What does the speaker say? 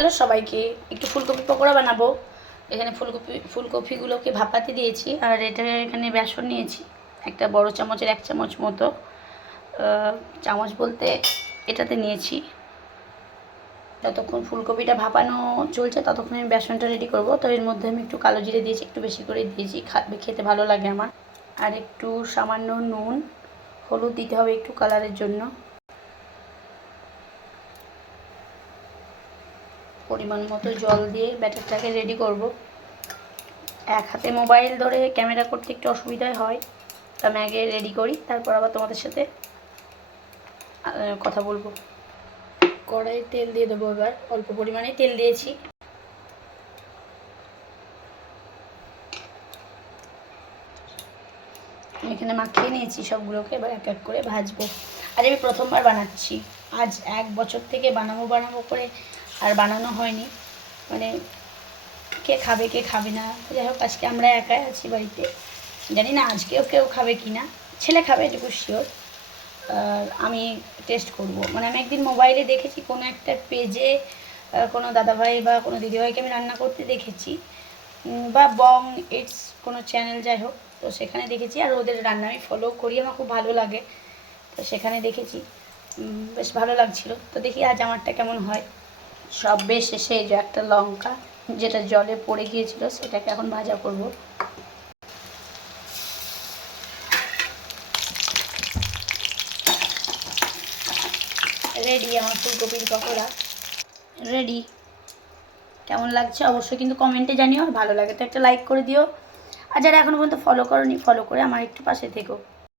Hello সবাইকে, একটু ফুলকপি পকোড়া বানাবো। এখানে ফুলকপিগুলোকে ভাপাতে দিয়েছি, আর এটা এখানে বেসন নিয়েছি একটা বড় চামচের 1 চামচ মতো, চামচ বলতে এটাতে নিয়েছি। যতক্ষণ ফুলকপিটা ভাপানো চলছে ততক্ষণ আমি বেসনটা রেডি করব। তো এর মধ্যে আমি একটু কালো জিরে দিয়েছি, একটু বেশি করে দিয়েছি, খেতে ভালো লাগে আমার। আর একটু সামান্য নুন, হলুদ দিতে হবে একটু কালারের জন্য। পরিমাণ মতো জল দিয়ে ব্যাটারটাকে রেডি করব। এক হাতে মোবাইল ধরে ক্যামেরা করতে একটু অসুবিধা হয়, তো আমি আগে রেডি করি, তারপর আবার তোমাদের সাথে কথা বলবো। কড়াইয়ে তেল দিয়ে দেবো, এবার অল্প পরিমাণে তেল দিয়েছি। আমি এখানে মাখিয়ে নিয়েছি সবগুলোকে, এবার এক এক করে ভাজবো। আর আমি প্রথমবার বানাচ্ছি, আজ 1 বছর থেকে বানাবো করে আর বানানো হয়নি। মানে কে খাবে কে খাবে না, যাই হোক আজকে আমরা একাই আছি বাড়িতে, জানি না আজকেও কেউ খাবে কি না। ছেলে খাবে এটুকু শিওর। আমি টেস্ট করব, মানে আমি একদিন মোবাইলে দেখেছি কোনো একটা পেজে, কোনো দাদাভাই বা কোনো দিদিভাইকে আমি রান্না করতে দেখেছি, বা বং ইটস কোনো চ্যানেল, যাই হোক, তো সেখানে দেখেছি। আর ওদের রান্না আমি ফলো করি, আমার খুব ভালো লাগে, তো সেখানে দেখেছি, বেশ ভালো লাগছিল। তো দেখি আজ আমারটা কেমন হয়। সব বেশ শেষে এই যে একটা লঙ্কা যেটা জলে পড়ে গিয়েছিল সেটাকে এখন ভাজা করব। রেডি আমার ফুলকপির পকোড়া, রেডি। কেমন লাগছে অবশ্যই কিন্তু কমেন্টে জানিও, আর ভালো লাগে তো একটা লাইক করে দিও। আর যারা এখনও পর্যন্ত ফলো করোনি, ফলো করে আমার একটু পাশে থেকো।